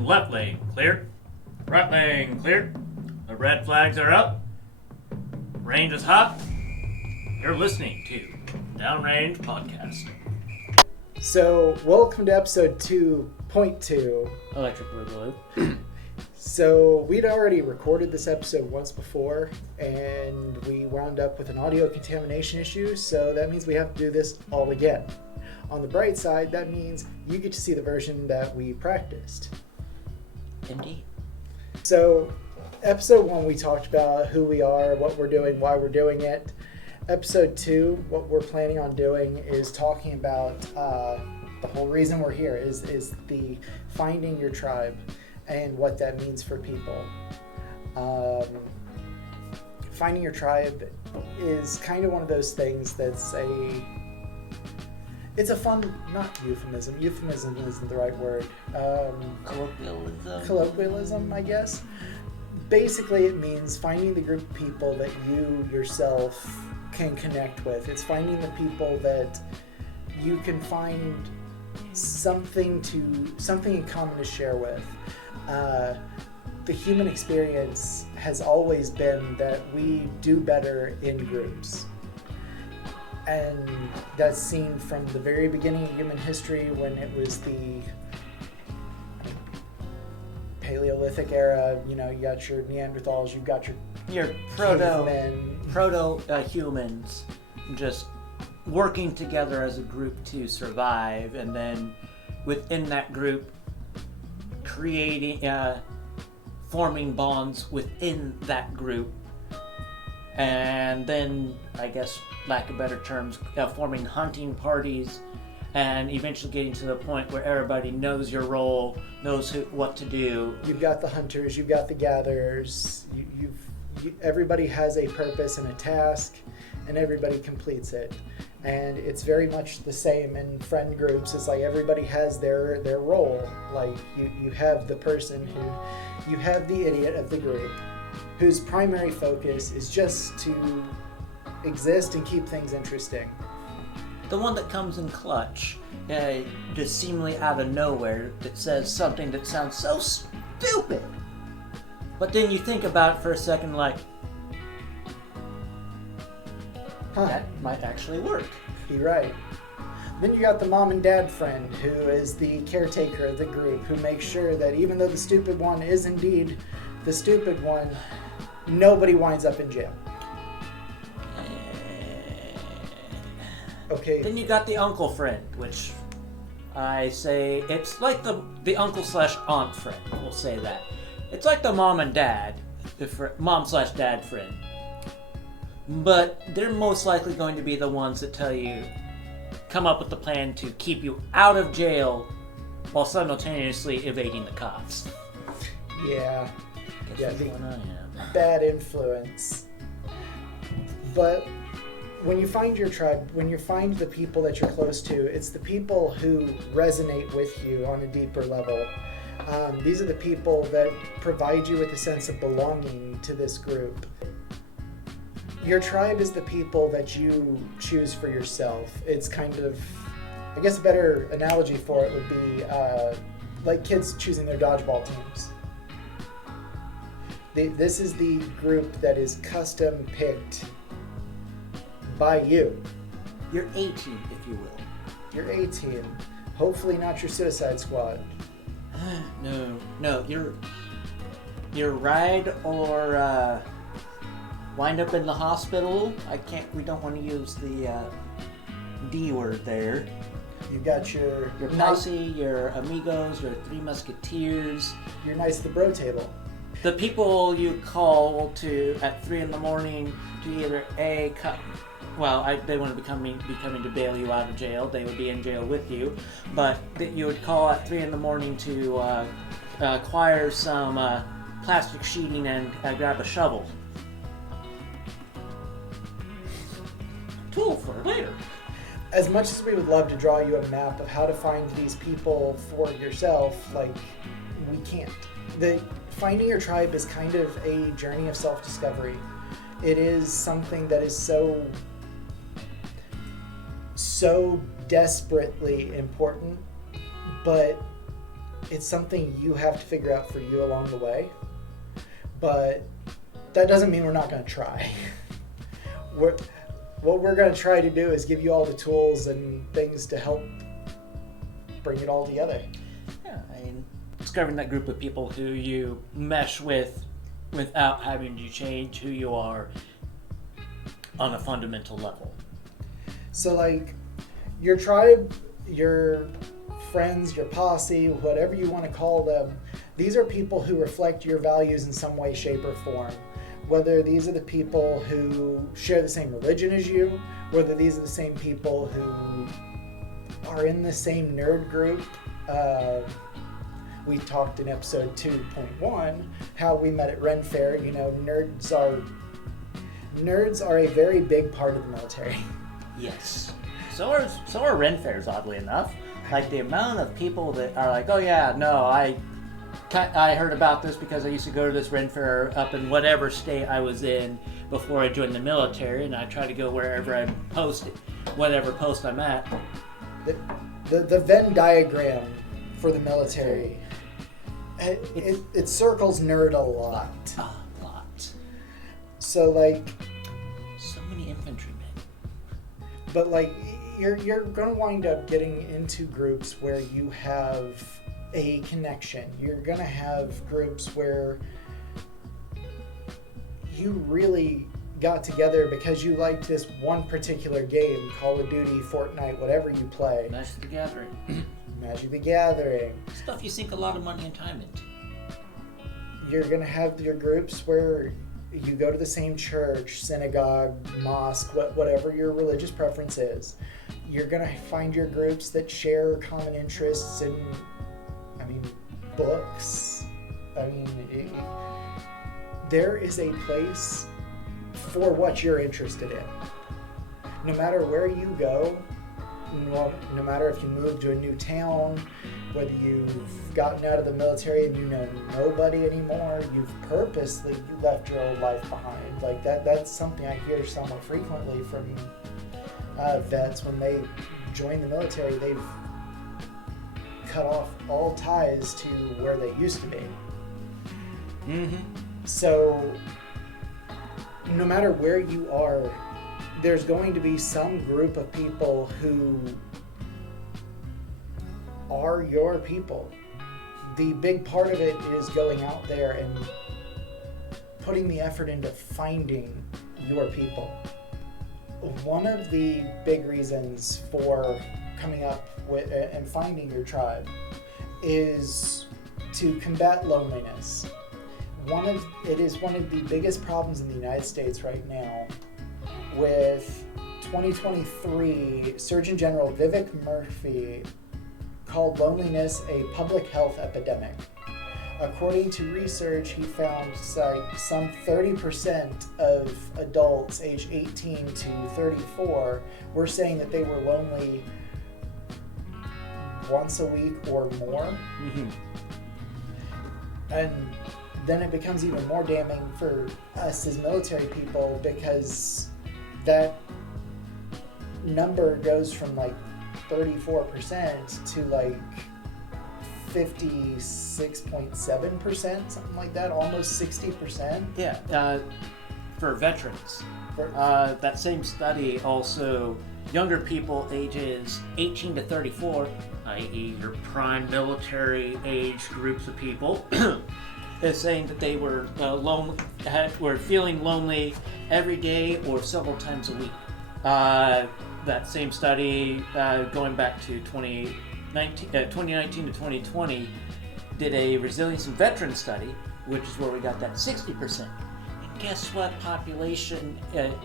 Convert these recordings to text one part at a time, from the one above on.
Left lane clear. Right lane clear. The red flags are up. Range is hot. You're listening to Downrange Podcast. So, welcome to episode 2.2. Electric Boogaloo. So, we'd already recorded this episode once before, and we wound up with an audio contamination issue, so that means we have to do this all again. On the bright side, that means you get to see the version that we practiced. Indeed. So, episode 1, we talked about who we are, what we're doing, why we're doing it. Episode 2, what we're planning on doing is talking about the whole reason we're here is the finding your tribe and what that means for people. Finding your tribe is kind of one of those things that's it's a fun, not euphemism. Euphemism isn't the right word. Colloquialism, I guess. Basically, it means finding the group of people that you yourself can connect with. It's finding the people that you can find something in common to share with. The human experience has always been that we do better in groups. And that's seen from the very beginning of human history when it was the Paleolithic era. You know, you got your Neanderthals, you've got your proto-humans just working together as a group to survive, and then within that group forming bonds within that group, and then, I guess, lack of better terms, forming hunting parties, and eventually getting to the point where everybody knows your role, knows what to do. You've got the hunters, you've got the gatherers, everybody has a purpose and a task, and everybody completes it. And it's very much the same in friend groups. It's like everybody has their role. Like you have the person you have the idiot of the group whose primary focus is just to exist and keep things interesting. The one that comes in clutch, just seemingly out of nowhere, that says something that sounds so stupid. But then you think about it for a second, like, that might actually work. You're right. Then you got the mom and dad friend who is the caretaker of the group, who makes sure that even though the stupid one is indeed the stupid one, nobody winds up in jail. Okay. Then you got the uncle friend, which I say it's like the uncle/aunt friend. We'll say that. It's like the mom and dad, mom/dad friend. But they're most likely going to be the ones that come up with the plan to keep you out of jail while simultaneously evading the cops. Yeah. Guess the one I am. Bad influence. But when you find your tribe, when you find the people that you're close to, it's the people who resonate with you on a deeper level. These are the people that provide you with a sense of belonging to this group. Your tribe is the people that you choose for yourself. It's kind of, I guess a better analogy for it would be like kids choosing their dodgeball teams. This is the group that is custom picked by you. Your A-team, if you will. Your A-team. Hopefully not your Suicide Squad. No, your ride or wind up in the hospital. We don't want to use the D word there. You got your posse, your amigos, your Three Musketeers. Your Knights of the Bro Table. The people you call to at 3 a.m. to either they want to be coming to bail you out of jail. They would be in jail with you, but you would call at 3 a.m. to acquire some plastic sheeting and grab a shovel. Tool for later. As much as we would love to draw you a map of how to find these people for yourself, we can't. Finding your tribe is kind of a journey of self-discovery. It is something that is so desperately important, but it's something you have to figure out for you along the way. But that doesn't mean we're not going to try. What we're going to try to do is give you all the tools and things to help bring it all together. Yeah, I mean, discovering that group of people who you mesh with without having to change who you are on a fundamental level. So, like, your tribe, your friends, your posse, whatever you want to call them, these are people who reflect your values in some way, shape, or form. Whether these are the people who share the same religion as you, whether these are the same people who are in the same nerd group. We talked in episode 2.1 how we met at Ren Fair. You know, nerds are a very big part of the military. Yes. So are Ren fairs, oddly enough. Like the amount of people that are like, oh yeah, no, I heard about this because I used to go to this Ren fair up in whatever state I was in before I joined the military, and I try to go wherever I'm posted, whatever post I'm at. The Venn diagram for the military, it circles nerd a lot. A lot. So, like, so many infantrymen. But, like, you're going to wind up getting into groups where you have a connection. You're going to have groups where you really got together because you liked this one particular game, Call of Duty, Fortnite, whatever you play. Magic the Gathering. Magic the Gathering. Stuff you sink a lot of money and time into. You're going to have your groups where you go to the same church, synagogue, mosque, whatever your religious preference is. You're going to find your groups that share common interests in, books. There is a place for what you're interested in. No matter where you go, no matter if you move to a new town, whether you've gotten out of the military and you know nobody anymore, you've purposely left your old life behind. Like that's something I hear somewhat frequently from vets when they join the military. They've cut off all ties to where they used to be. Mm-hmm. So no matter where you are, there's going to be some group of people who are your people. The big part of it is going out there and putting the effort into finding your people. One of the big reasons for coming up with and finding your tribe is to combat loneliness. It is one of the biggest problems in the United States right now. With 2023, Surgeon General Vivek Murthy called loneliness a public health epidemic. According to research, he found some 30% of adults aged 18 to 34 were saying that they were lonely once a week or more. Mm-hmm. And then it becomes even more damning for us as military people, because that number goes from like 34% to like 56.7%, something like that, almost 60%. Yeah, for veterans. That same study also, younger people ages 18 to 34, i.e. your prime military age groups of people, is saying that they were were feeling lonely every day or several times a week. That same study, going back to 2019 to 2020, did a resilience in veteran study, which is where we got that 60%. And guess what population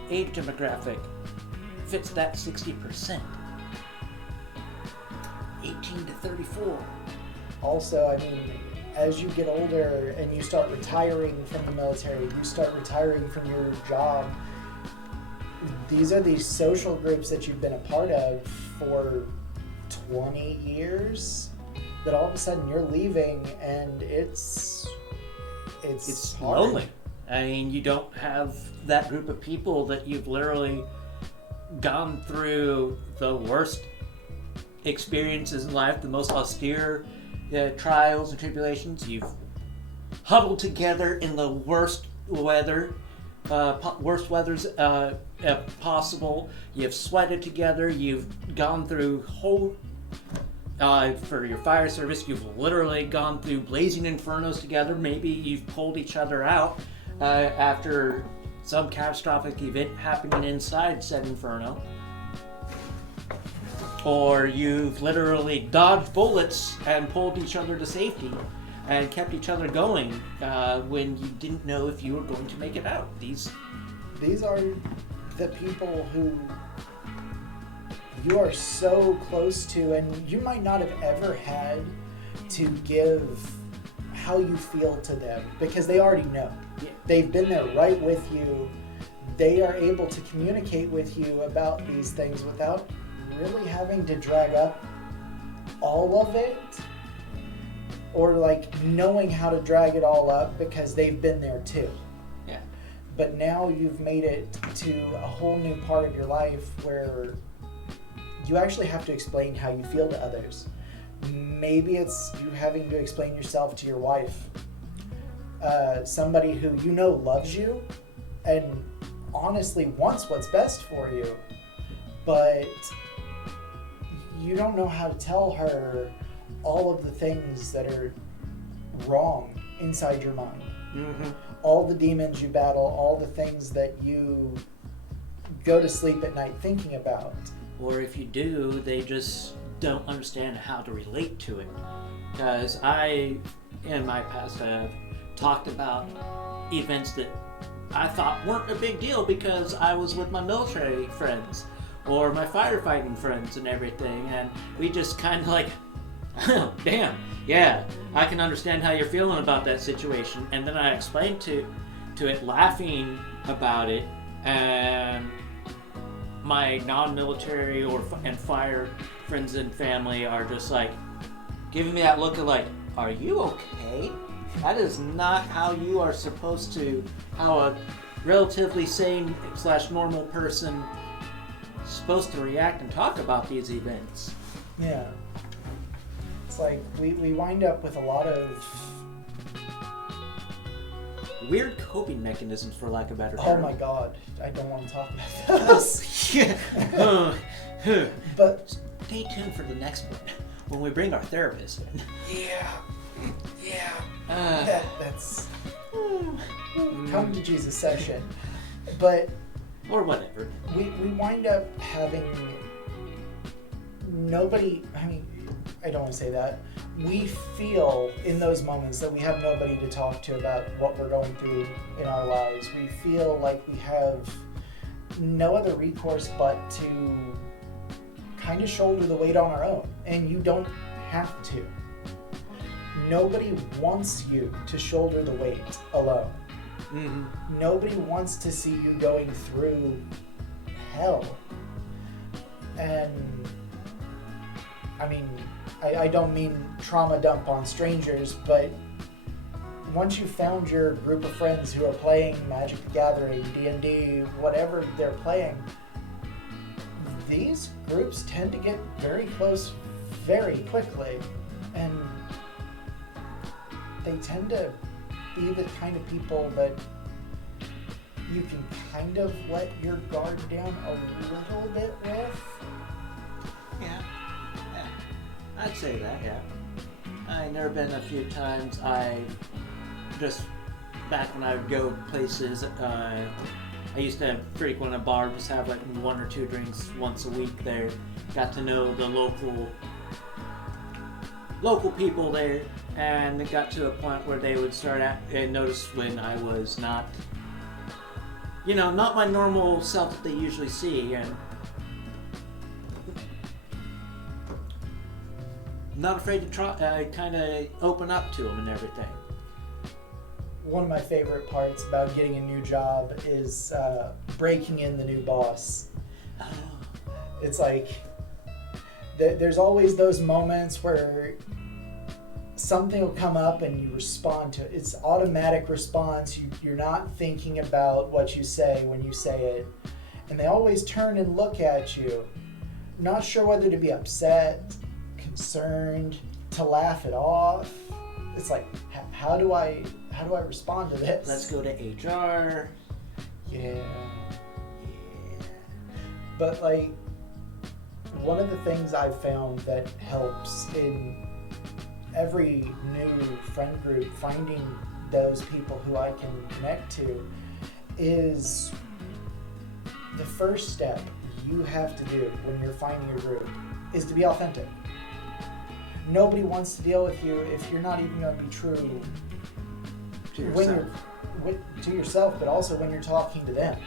age demographic fits that 60%? 18 to 34. Also, as you get older and you start retiring from the military, you start retiring from your job, these are these social groups that you've been a part of for 20 years that all of a sudden you're leaving, and it's hard. Lonely. You don't have that group of people that you've literally gone through the worst experiences in life, the most austere trials and tribulations. You've huddled together in the worst weather, weathers possible. You've sweated together. You've gone through whole. For your fire service, you've literally gone through blazing infernos together. Maybe you've pulled each other out after some catastrophic event happening inside said inferno. Or you've literally dodged bullets and pulled each other to safety and kept each other going when you didn't know if you were going to make it out. These are the people who you are so close to, and you might not have ever had to give how you feel to them because they already know. Yeah. They've been there right with you. They are able to communicate with you about these things without really having to drag up all of it, or like knowing how to drag it all up because they've been there too. Yeah. But now you've made it to a whole new part of your life where you actually have to explain how you feel to others. Maybe it's you having to explain yourself to your wife, somebody who you know loves you and honestly wants what's best for you, but you don't know how to tell her all of the things that are wrong inside your mind. Mm-hmm. All the demons you battle, all the things that you go to sleep at night thinking about. Or if you do, they just don't understand how to relate to it. Because I, in my past, have talked about events that I thought weren't a big deal because I was with my military friends or my firefighting friends and everything, and we just kind of like, damn, yeah, I can understand how you're feeling about that situation. And then I explained to it, laughing about it, and my non-military and fire friends and family are just like giving me that look of like, are you okay? That is not how you are supposed to, how a relatively sane / normal person is supposed to react and talk about these events. Yeah. It's like we wind up with a lot of weird coping mechanisms, for lack of a better oh term. my god, I don't want to talk about this. Yeah. But stay tuned for the next one when we bring our therapist in. yeah, Uh, that's come to Jesus session. But or whatever. we wind up having nobody, I mean, I don't want to say that. We feel in those moments that we have nobody to talk to about what we're going through in our lives. We feel like we have no other recourse but to kind of shoulder the weight on our own. And you don't have to. Nobody wants you to shoulder the weight alone. Mm-hmm. Nobody wants to see you going through hell. And I mean, I don't mean trauma dump on strangers, but once you've found your group of friends who are playing Magic the Gathering, D&D, whatever they're playing, these groups tend to get very close very quickly. And they tend to be the kind of people that you can kind of let your guard down a little bit with. Yeah. I'd say that, yeah. I've never been a few times. I just, back when I would go places, I used to frequent a bar, just have like 1 or 2 drinks once a week there. Got to know the local people there, and it got to a point where they would start and notice when I was not my normal self that they usually see, and not afraid to try, kind of open up to them and everything. One of my favorite parts about getting a new job is breaking in the new boss. Oh. It's like there's always those moments where something will come up and you respond to it. It's automatic response. You're not thinking about what you say when you say it. And they always turn and look at you, not sure whether to be upset, concerned, to laugh it off. It's like, how do I respond to this? Let's go to HR. Yeah. But like, one of the things I've found that helps in every new friend group, finding those people who I can connect to, is the first step you have to do when you're finding your group is to be authentic. Nobody wants to deal with you if you're not even going to be true To when yourself. to yourself, but also when you're talking to them.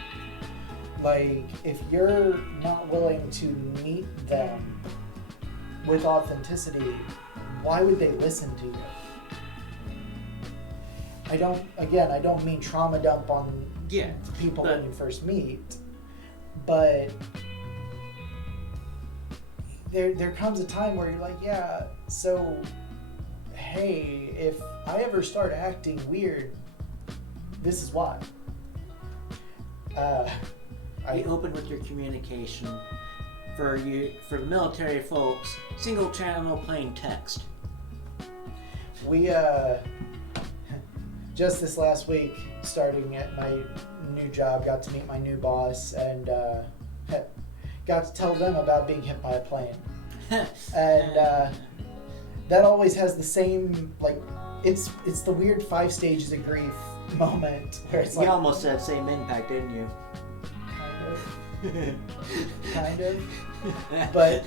Like, if you're not willing to meet them with authenticity, why would they listen to you? I don't mean trauma dump on Yeah. people but- when you first meet, but there comes a time where you're like, yeah, so hey, if I ever start acting weird, this is why. Be open with your communication. For the military folks, single channel plain text. We just this last week, starting at my new job, got to meet my new boss and got to tell them about being hit by a plane. And that always has the same, like, it's the weird 5 stages of grief moment where it's You like, almost had same impact, didn't you? kind of, but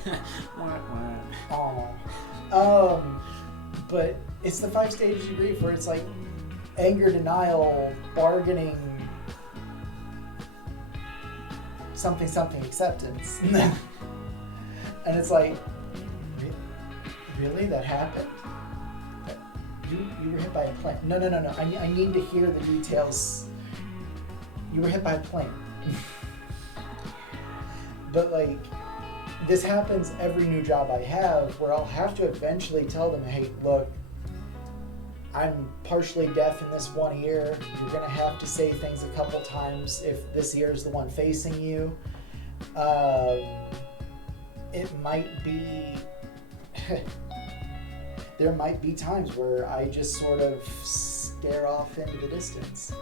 but it's the 5 stages of grief where it's like anger, denial, bargaining, something acceptance. And it's like, really, that happened? You were hit by a plane? No. I need to hear the details. You were hit by a plane. But like, this happens every new job I have, where I'll have to eventually tell them, hey, look, I'm partially deaf in this one ear. You're gonna have to say things a couple times if this ear is the one facing you. It might be, there might be times where I just sort of stare off into the distance.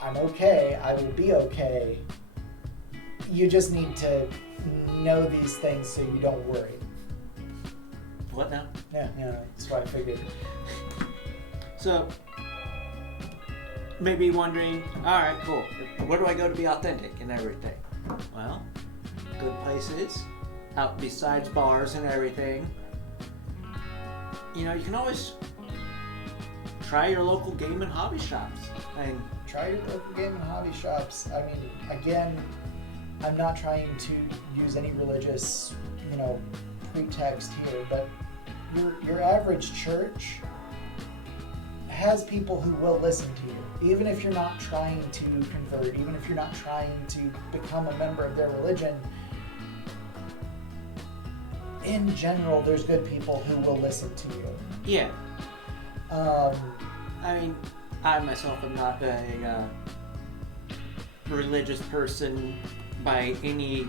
I'm okay, I will be okay. You just need to know these things so you don't worry. What now? Yeah, that's what I figured. So, maybe wondering, alright, cool. Where do I go to be authentic and everything? Well, good places, out besides bars and everything. You know, you can always try your local game and hobby shops. Try your local game and hobby shops. I mean, again, I'm not trying to use any religious, pretext here, but your average church has people who will listen to you, even if you're not trying to convert, even if you're not trying to become a member of their religion. In general, there's good people who will listen to you. Yeah. I mean, I myself am not a religious person by any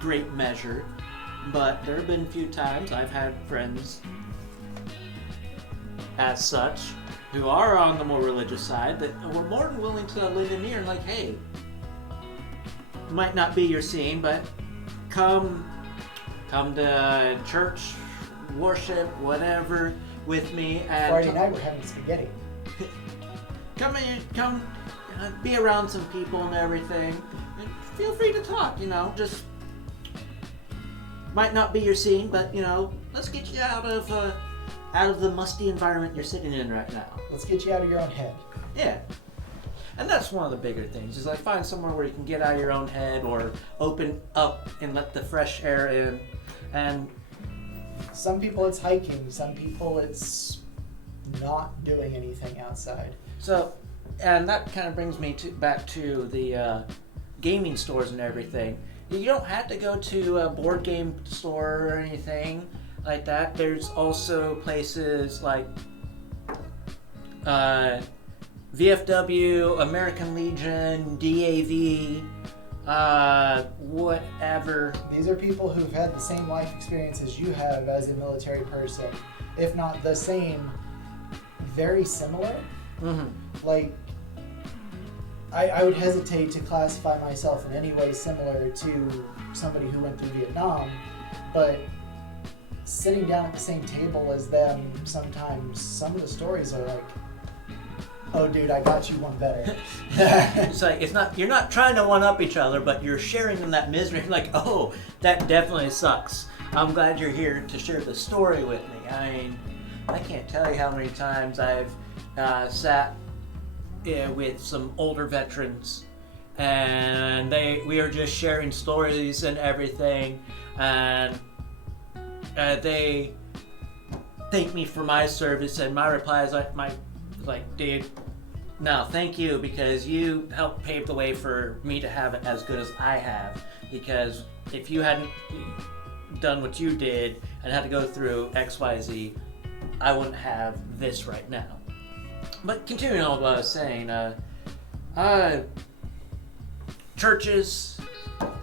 great measure, but there have been a few times I've had friends as such who are on the more religious side that were more than willing to lend an ear and like, hey, might not be your scene, but come to church, worship, whatever with me, and Friday night we're having spaghetti. come be around some people and everything, and feel free to talk, just might not be your scene, but let's get you out of the musty environment you're sitting in right now. Let's get you out of your own head. Yeah. And that's one of the bigger things, is like find somewhere where you can get out of your own head or open up and let the fresh air in. And some people it's hiking, some people it's not doing anything outside. so, and that kind of brings me back to the gaming stores and everything. You don't have to go to a board game store or anything like that. There's also places like VFW, American Legion, DAV, Whatever. These are people who've had the same life experience as you have as a military person, if not the same, very similar. Mm-hmm. Like, I would hesitate to classify myself in any way similar to somebody who went through Vietnam, but sitting down at the same table as them, sometimes some of the stories are like, oh dude, I got you one better. It's like you're not trying to one up each other, but you're sharing in that misery. Like, oh, that definitely sucks. I'm glad you're here to share the story with me. I mean, I can't tell you how many times I've sat with some older veterans, and we are just sharing stories and everything, and they thank me for my service, and my reply is like, dude, no, thank you, because you helped pave the way for me to have it as good as I have. Because if you hadn't done what you did and had to go through XYZ, I wouldn't have this right now. But continuing on what I was saying, churches,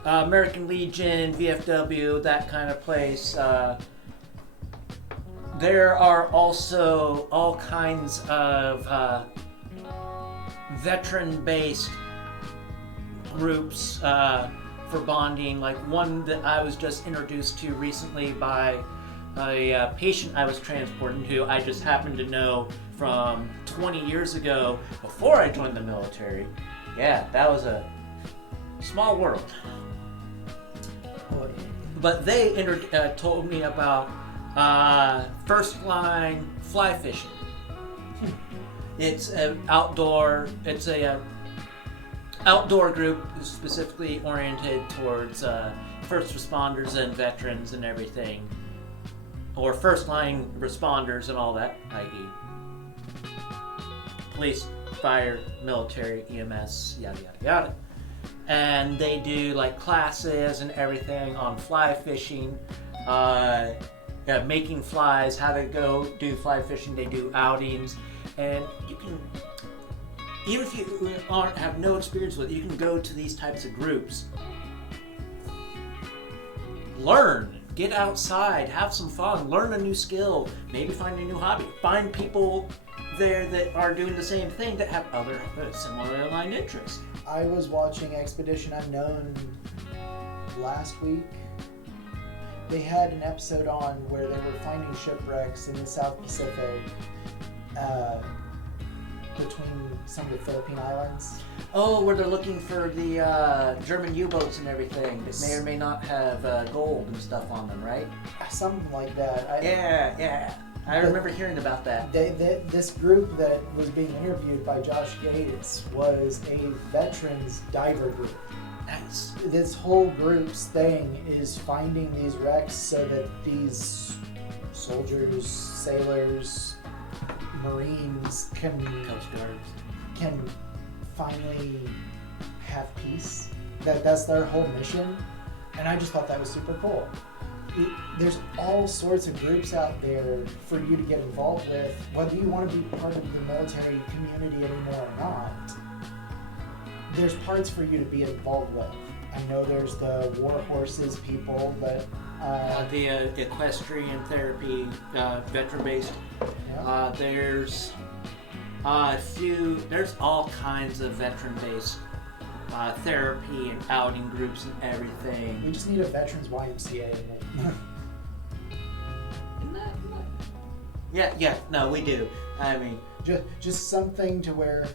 American Legion, VFW, that kind of place. There are also all kinds of veteran-based groups for bonding. Like one that I was just introduced to recently by a patient I was transporting to. I just happened to know from 20 years ago before I joined the military. Yeah, that was a small world. But they told me about First Line Fly Fishing. It's an outdoor group specifically oriented towards first responders and veterans and everything, or first line responders and all that, i.e. police, fire, military, EMS, yada yada yada. And they do like classes and everything on fly fishing, making flies, how to go do fly fishing. They do outings, and you can, even if you have no experience with it, you can go to these types of groups, learn, get outside, have some fun, learn a new skill, maybe find a new hobby, find people there that are doing the same thing that have other similar aligned interests. I was watching Expedition Unknown last week. They had an episode on where they were finding shipwrecks in the South Pacific between some of the Philippine islands. Oh, where they're looking for the German U-boats and everything that may or may not have gold and stuff on them, right? Something like that. Yeah. I remember hearing about that. This group that was being interviewed by Josh Gates was a veterans diver group. Nice. This whole group's thing is finding these wrecks so that these soldiers, sailors, Marines can Coast Guards can finally have peace. That's their whole mission, and I just thought that was super cool. There's all sorts of groups out there for you to get involved with, whether you want to be part of the military community anymore or not. There's parts for you to be involved with. I know there's the war horses people, but the equestrian therapy, veteran-based. Yeah. There's a few. There's all kinds of veteran-based therapy and outing groups and everything. We just need a veterans YMCA. Yeah. No, we do. I mean, just something to where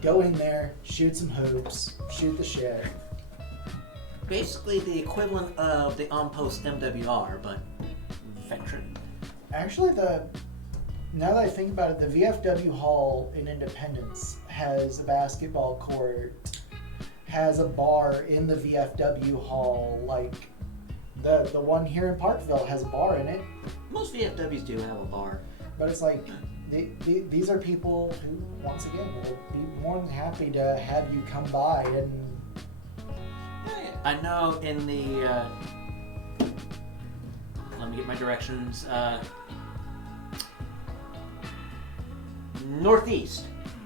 go in there, shoot some hoops, shoot the shit. Basically the equivalent of the on-post MWR, but veteran. Actually, now that I think about it, the VFW Hall in Independence has a basketball court, has a bar in the VFW Hall, like the one here in Parkville has a bar in it. Most VFWs do have a bar. But it's like, these are people who, once again, will be more than happy to have you come by and... I know in the, let me get my directions, Northeast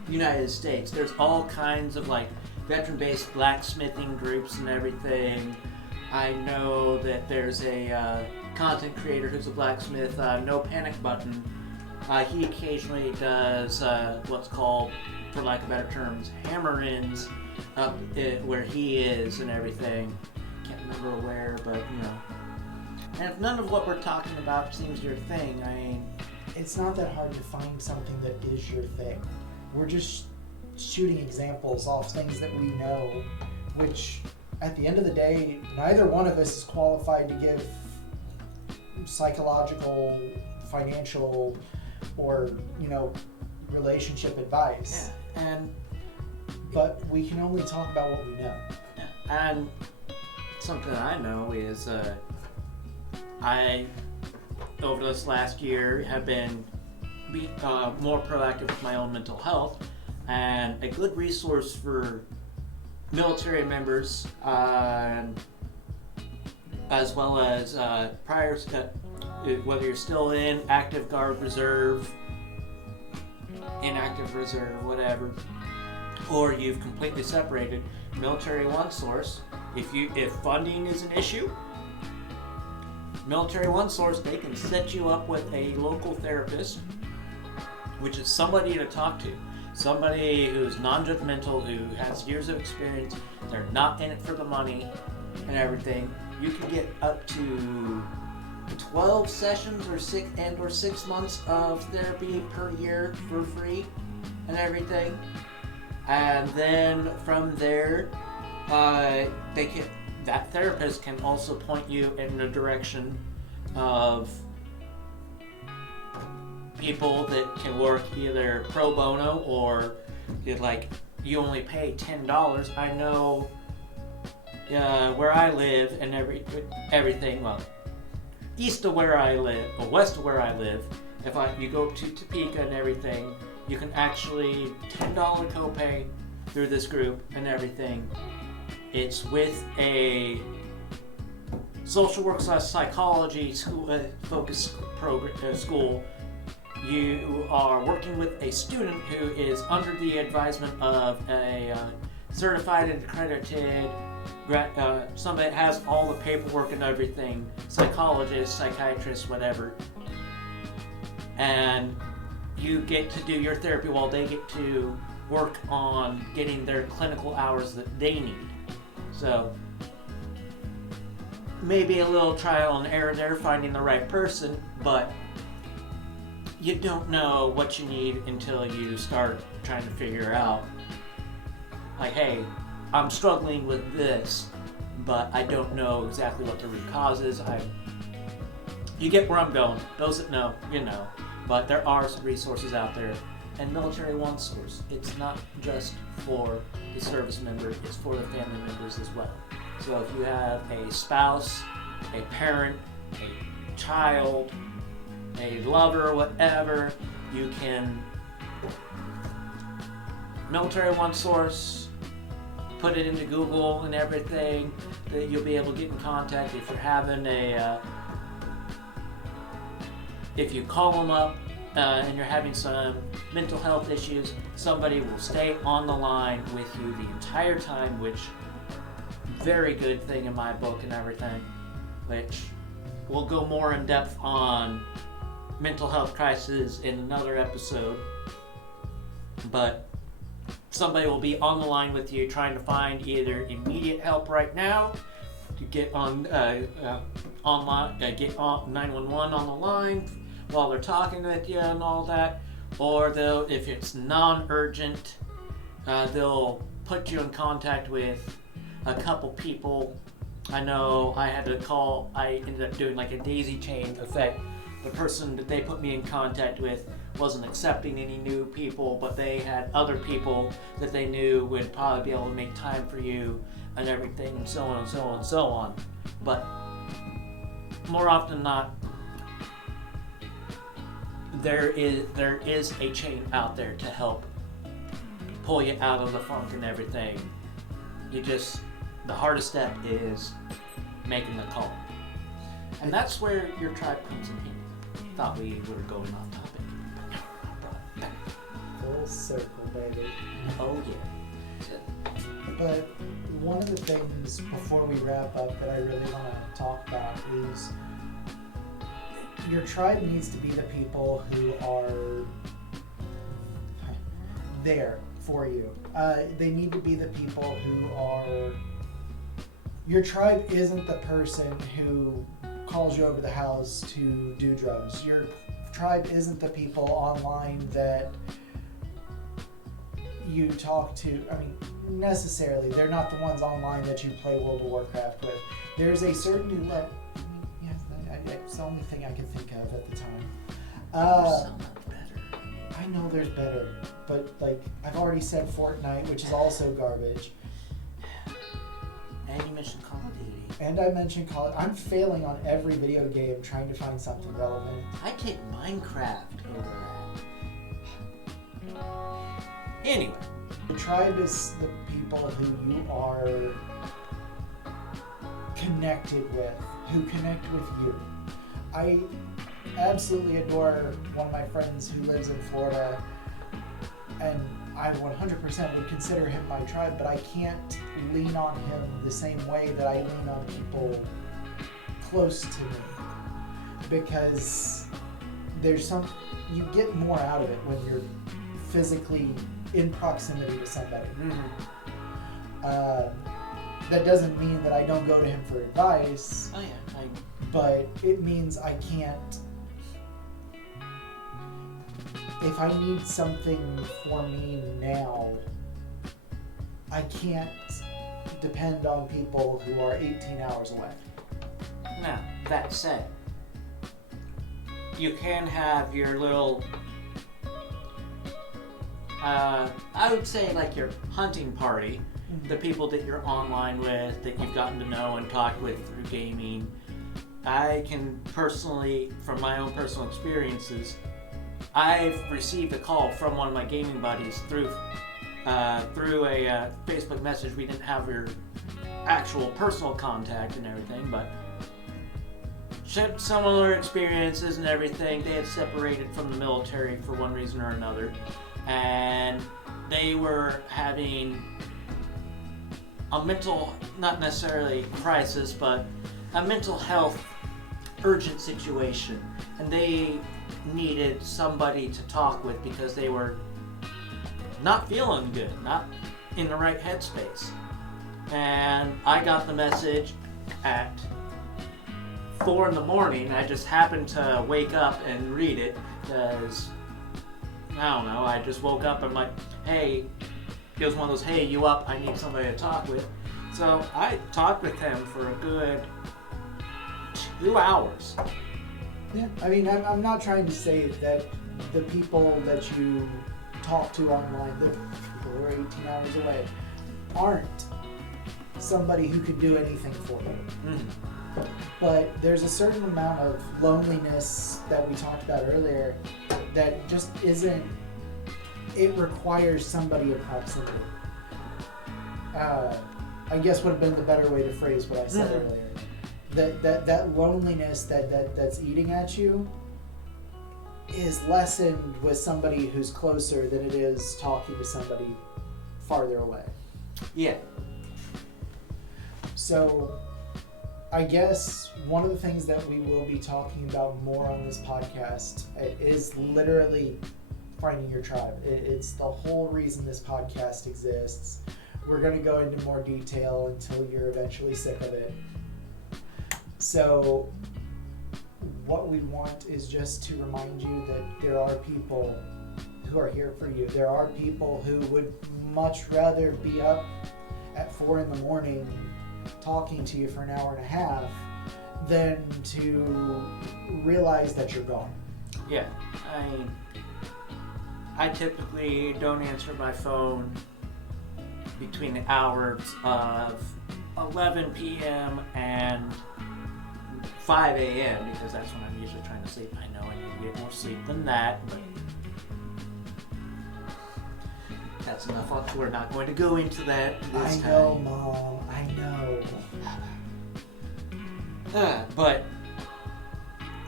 United States, there's all kinds of like veteran-based blacksmithing groups and everything. I know that there's a content creator who's a blacksmith, No Panic Button. He occasionally does what's called, for lack of better terms, hammer-ins up where he is and everything. Can't remember where, but you know. And if none of what we're talking about seems your thing, I mean... It's not that hard to find something that is your thing. We're just shooting examples off things that we know, which at the end of the day, neither one of us is qualified to give psychological, financial, or, you know, relationship advice. Yeah. But we can only talk about what we know. And something I know is I, over this last year, have been more proactive with my own mental health, and a good resource for military members, as well as prior, whether you're still in active guard reserve, inactive reserve, whatever, or you've completely separated. Military One Source, if funding is an issue, Military One Source, they can set you up with a local therapist, which is somebody to talk to. Somebody who's non-judgmental, who has years of experience. They're not in it for the money and everything. You can get up to 12 sessions or 6 months of therapy per year for free and everything. And then from there, that therapist can also point you in the direction of people that can work either pro bono or you only pay $10. I know where I live and everything, well, east of where I live, or west of where I live, you go to Topeka and everything, you can actually $10 copay through this group and everything. It's with a social work / psychology school focused school. You are working with a student who is under the advisement of a certified and accredited somebody that has all the paperwork and everything, psychologist, psychiatrist, whatever. And you get to do your therapy while they get to work on getting their clinical hours that they need. So maybe a little trial and error there, finding the right person, but you don't know what you need until you start trying to figure out, like, hey, I'm struggling with this, but I don't know exactly what the root cause is. You get where I'm going. Those that know, you know. But there are some resources out there. And Military One Source, it's not just for the service member, it's for the family members as well. So if you have a spouse, a parent, a child, a lover, whatever, you can Military One Source, put it into Google and everything, that you'll be able to get in contact. If you're having if you call them up and you're having some mental health issues, somebody will stay on the line with you the entire time, which very good thing in my book and everything, which we'll go more in depth on mental health crisis in another episode. But somebody will be on the line with you trying to find either immediate help right now to get on online, get on 911 on the line while they're talking with you and all that, or if it's non-urgent, they'll put you in contact with a couple people. I know I had to call, I ended up doing like a daisy chain effect. The person that they put me in contact with wasn't accepting any new people, but they had other people that they knew would probably be able to make time for you and everything, and so on and so on and so on. But more often than not, there is a chain out there to help pull you out of the funk and everything. The hardest step is making the call. And that's where your tribe comes in handy. Thought we were going off topic. Full circle, baby. Oh yeah. But one of the things before we wrap up that I really want to talk about is your tribe needs to be the people who are there for you. They need to be the people who are... Your tribe isn't the person who calls you over the house to do drugs. Your tribe isn't the people online that you talk to. I mean, necessarily, they're not the ones online that you play World of Warcraft with. There's a certain it's the only thing I can think of at the time. There's so much better. I know there's better, but like I've already said Fortnite, which is also garbage. And you mentioned Call of Duty. And I mentioned Call. I'm failing on every video game trying to find something relevant. I take Minecraft over that. Anyway. The tribe is the people who you are connected with, who connect with you. I absolutely adore one of my friends who lives in Florida, and I 100% would consider him my tribe, but I can't lean on him the same way that I lean on people close to me, because there's you get more out of it when you're physically in proximity to somebody. That doesn't mean that I don't go to him for advice. Oh yeah, but it means I can't. If I need something for me now, I can't depend on people who are 18 hours away. Now, that said, you can have your little, I would say like your hunting party, the people that you're online with, that you've gotten to know and talk with through gaming. I can personally, from my own personal experiences, I've received a call from one of my gaming buddies through a Facebook message. We didn't have your actual personal contact and everything, but shared similar experiences and everything. They had separated from the military for one reason or another, and they were having a mental, not necessarily crisis, but a mental health urgent situation, and they needed somebody to talk with because they were not feeling good, not in the right headspace. And I got the message at 4 in the morning. I just happened to wake up and read it because, I don't know, I just woke up and I'm like, hey, it was one of those, hey, you up? I need somebody to talk with. So I talked with him for a good 2 hours. Yeah, I mean, I'm not trying to say that the people that you talk to online, the people who are 18 hours away, aren't somebody who could do anything for you. But there's a certain amount of loneliness that we talked about earlier that just isn't, it requires somebody in proximity. I guess would have been the better way to phrase what I said earlier. That loneliness that's eating at you is lessened with somebody who's closer than it is talking to somebody farther away. Yeah. So I guess one of the things that we will be talking about more on this podcast is literally finding your tribe. It's the whole reason this podcast exists. We're going to go into more detail until you're eventually sick of it. So what we want is just to remind you that there are people who are here for you. There are people who would much rather be up at 4 in the morning talking to you for an hour and a half than to realize that you're gone. Yeah. I typically don't answer my phone between the hours of 11 p.m. and 5 a.m. because that's when I'm usually trying to sleep. I know I need to get more sleep than that, but that's enough. We're not going to go into that this time. I know, Mom. I know. But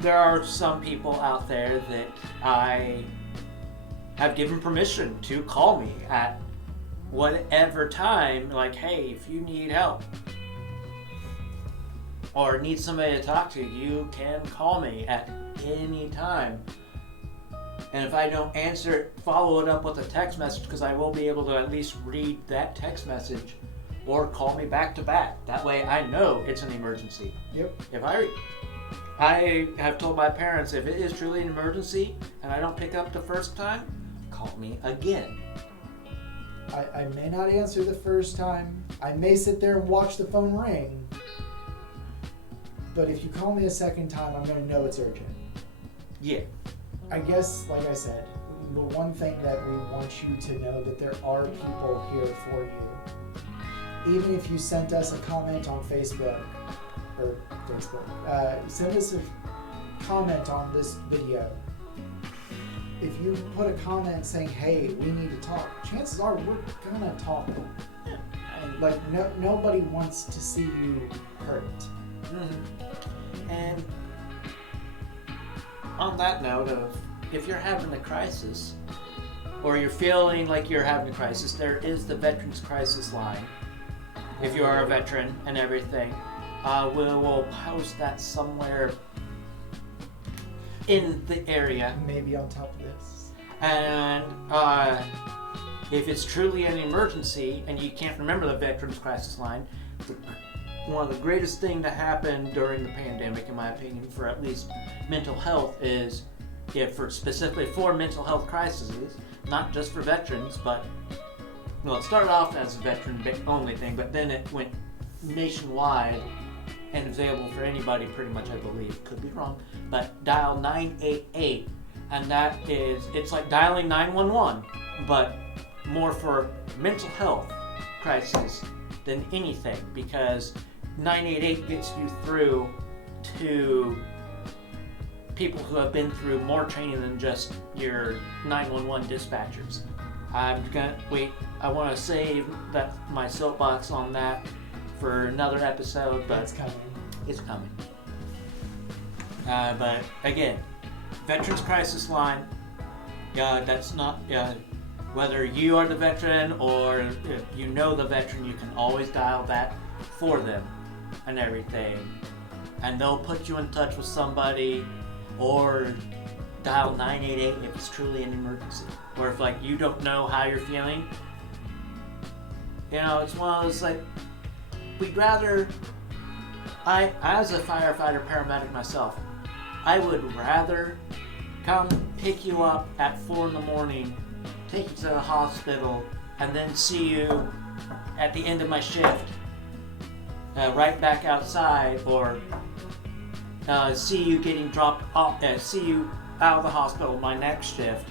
there are some people out there that I have given permission to call me at whatever time, like, hey, if you need help or need somebody to talk to, you can call me at any time. And if I don't answer it, follow it up with a text message, because I will be able to at least read that text message, or call me back to back. That way I know it's an emergency. Yep. If I have told my parents, if it is truly an emergency and I don't pick up the first time, call me again. I may not answer the first time. I may sit there and watch the phone ring. But if you call me a second time, I'm going to know it's urgent. Yeah. I guess, like I said, the one thing that we want you to know, that there are people here for you. Even if you sent us a comment on Facebook, send us a comment on this video. If you put a comment saying, hey, we need to talk, chances are we're gonna talk. Yeah. Like, nobody wants to see you hurt. Mm-hmm. And on that note of, if you're having a crisis, or you're feeling like you're having a crisis, there is the Veterans Crisis Line. If you are a veteran and everything, we'll post that somewhere in the area. Maybe on top of this. And if it's truly an emergency and you can't remember the Veterans Crisis Line, one of the greatest things to happen during the pandemic, in my opinion, for at least mental health, is specifically for mental health crises, not just for veterans, but it started off as a veteran only thing, but then it went nationwide and available for anybody pretty much, I believe. Could be wrong, but dial 988, and it's like dialing 911, but more for mental health crises than anything, because 988 gets you through to people who have been through more training than just your 911 dispatchers. I want to save my soapbox on that for another episode, but It's coming. It's coming. But again, Veterans Crisis Line, that's not, whether you are the veteran or if you know the veteran, you can always dial that for them and everything. And they'll put you in touch with somebody, or dial 988 if it's truly an emergency. Or if you don't know how you're feeling, it's one of those, we'd rather, as a firefighter paramedic myself, I would rather come pick you up at 4 a.m, take you to the hospital, and then see you at the end of my shift, right back outside, or see you getting dropped off, see you out of the hospital my next shift,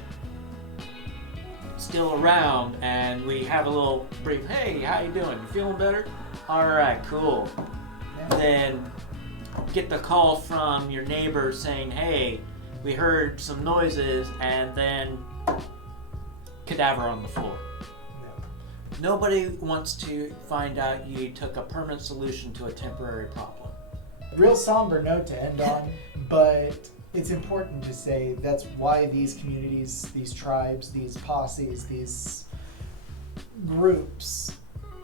still around, and we have a little brief, hey, how you doing? You feeling better? Alright, cool. Yeah. Then get the call from your neighbor saying, hey, we heard some noises, and then cadaver on the floor. No. Nobody wants to find out you took a permanent solution to a temporary problem. Real somber note to end on, but it's important to say that's why these communities, these tribes, these posses, these groups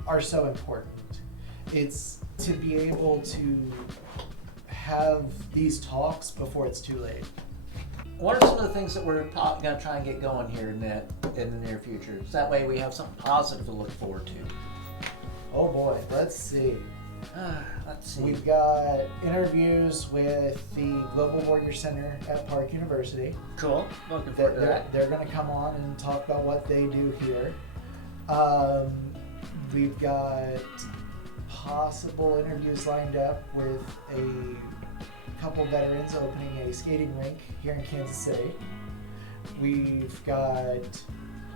are so important. It's to be able to have these talks before it's too late. What are some of the things that we're going to try and get going here in the near future? So that way we have something positive to look forward to. Oh boy, let's see. Let's see. We've got interviews with the Global Warrior Center at Park University. Cool. Looking forward to that. They're going to come on and talk about what they do here. We've got possible interviews lined up with a couple veterans opening a skating rink here in Kansas City. We've got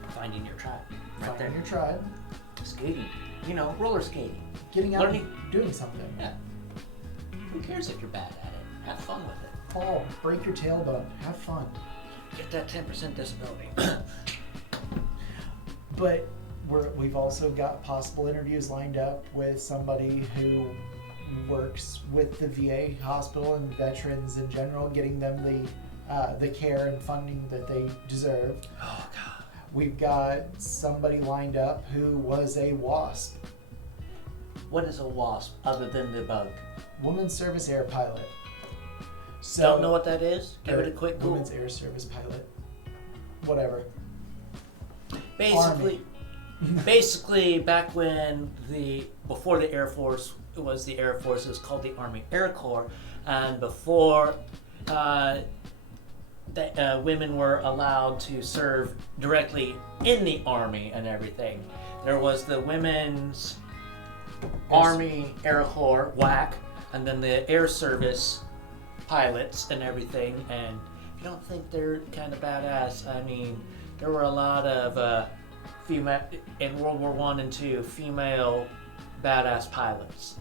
Finding your tribe. Right Finding there. Your Tribe. Skating. roller skating. Getting out Learning. and doing something. Yeah. Who cares if you're bad at it? Have fun with it. Fall, break your tailbone, have fun. Get that 10% disability. But we've also got possible interviews lined up with somebody who works with the VA hospital and veterans in general, getting them the care and funding that they deserve. Oh, God. We've got somebody lined up who was a WASP, What is a wasp other than the bug? Women's Service Air Pilot. So, Don't know what that is? Give it a quick Google. Women's Air Service Pilot. Whatever. Basically, back when before the Air Force was the Air Force, it was called the Army Air Corps, and before women were allowed to serve directly in the Army and everything, there was the Women's Army Air Corps, WAC, and then the Air Service pilots and everything. And if you don't think they're kind of badass, I mean, there were a lot of female in World War I and II, female badass pilots.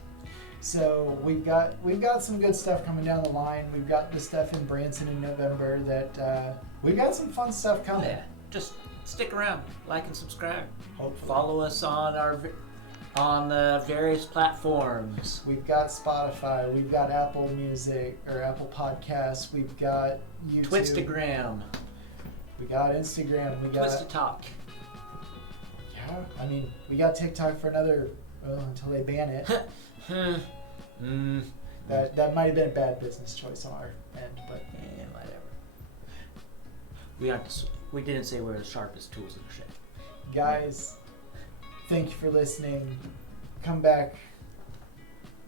So we've got some good stuff coming down the line. We've got the stuff in Branson in November that we've got some fun stuff coming. Yeah, just stick around, like and subscribe. Hopefully. Follow us on the various platforms. We've got Spotify, we've got Apple Music or Apple Podcasts, we've got YouTube, Twitstagram, we got Instagram, we got Twisted Talk. Yeah, I mean we got TikTok for another until they ban it. That might have been a bad business choice on our end, but whatever. We didn't say we're the sharpest tools in the shed. guys, thank you for listening. Come back,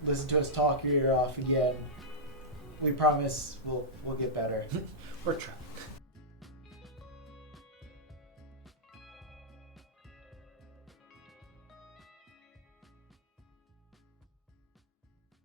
listen to us talk your ear off again. We promise we'll get better. We're trying.